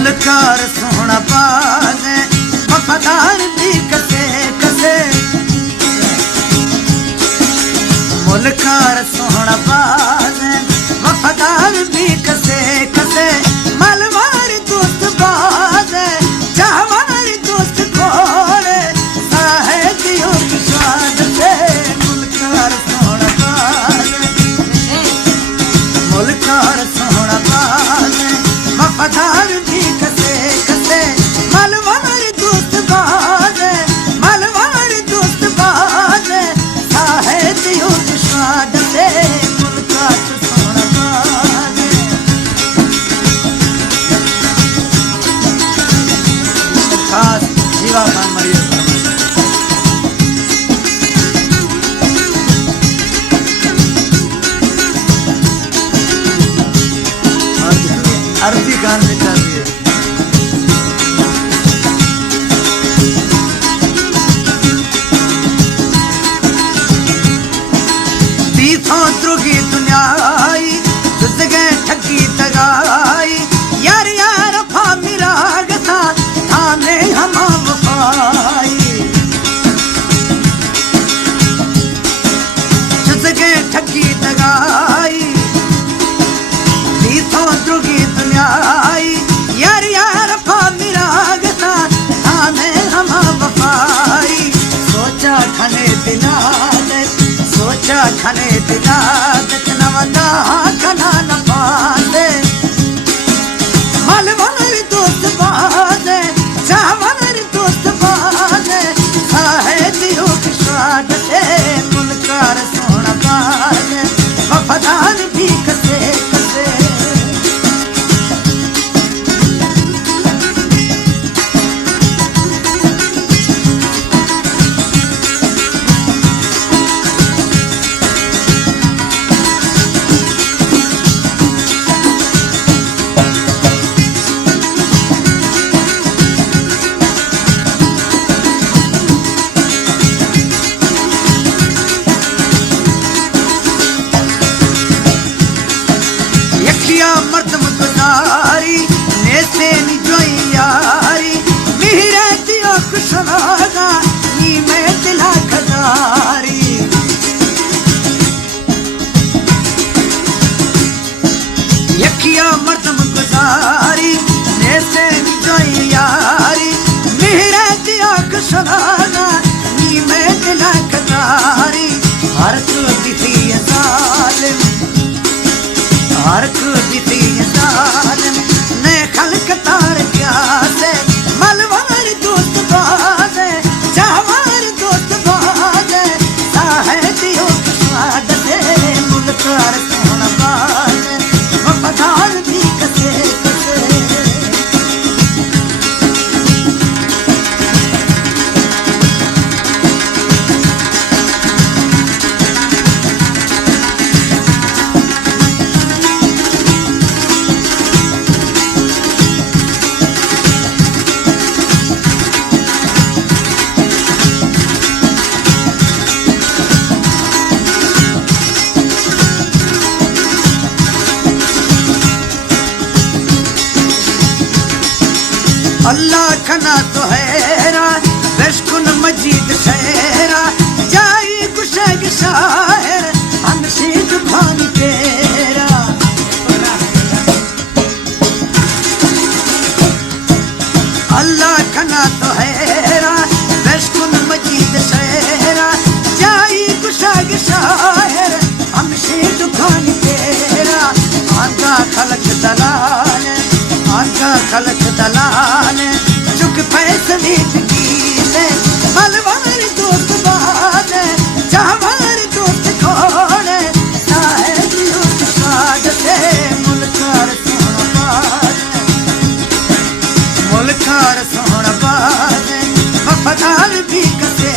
मुलकार सोहना बाज वफादार भी कसे कसे। मुलकार सोहना बाज वफादार भी कसे कसे। मलवार दोस्त बाज चाहवार दोस्त खोड़े साहेब दियो स्वाद से। मुलकार सोहना बाज मुलकार सोहना बाज वफादार भी कसे कसे। मलवार दोस्त बाज मलवार दोस्त बाज साहेब दियो स्वाद से। मुलकार सोहना बाज खास जीवा खान मरिया अरबी गान में चल रही है। दीथों द्रुगी दुनिया आई तुझगे ठगी तगाई। यार यार फा मेरा गथा थाने हम वफाई। तुझगे ठगी तगाई दीथों द्रुगी दुनिया आई। यार यार फा मेरा गथा थाने हम वफाई। सोचा खने दिलादत सोचा खने दिलादत नवदा खना न पादे। मलवार दोस्त बाज चाहवार दोस्त बाज साहेब दियो स्वाद से। मुलकार सोहना बाज वफादार भी कसे कसे। मर्दम गुजारी नेसे नी जोई यारी। मेरे दियो कुशवागा नी मैं दिला खजारी। यखिया मर्दम गुजारी नेसे नी जोई यारी। मेरे दियो कुशवागा नी मैं दिला खजारी। हर तू दिखी जालिम हर दिती जालिम ने खलक तार क्या से। मलवार दोस्त बाज चाहवार दोस्त बाज साहेब दियो स्वाद से। मुलकार सोहना बाज वफादार भी कसे कसे। अल्लाह खना तो हैरा रश्कुन मजीद शहरा। जाई कुशग शायर हमशीद भानी तेरा। अल्लाह खना तो हैरा रश्कुन मजीद शहरा। जाई कुशग शायर हमशीद भानी तेरा। आंधा खलक दलाल आंधा खलक दलाल चुक फैसले कीले। मलवार दोस्त बाज चाहवार दोस्त खोड़े साहेब दियो स्वाद से। मुलकार सोहना बाज मुलकार सोहना बाज वफादार भी कसे।